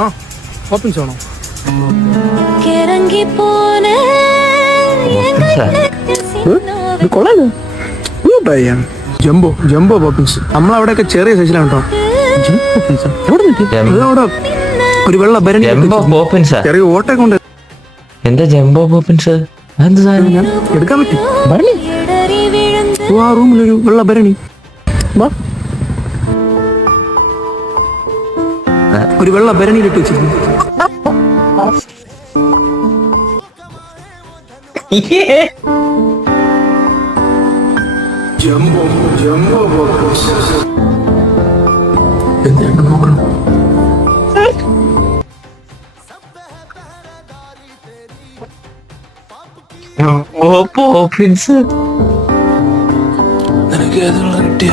ആ പോപ്പിൻസ് ആണോ? കൊള്ളാലോ. Jumbo jumbo Poppins. നമ്മളവിടെയൊക്കെ ചെറിയ സൈസിലാണ് കേട്ടോ. അവിടെ ഒരു വെള്ള ഭരണി ചെറിയ ഓട്ടൊക്കെ ഉണ്ട്. എന്താ ജംബോ പോപ്പിൻസ്? എടുക്കാൻ പറ്റും. ആ റൂമിലൊരു വെള്ള ഭരണി. ഒരു വെള്ള ഭരണിയിലിട്ട് വെച്ചിരുന്നു. ജംബോ ജംബോ എന്താണ് നോക്കണം? പോപ്പിൻസ് നിനക്ക് ഏതുള്ള കിട്ടിയ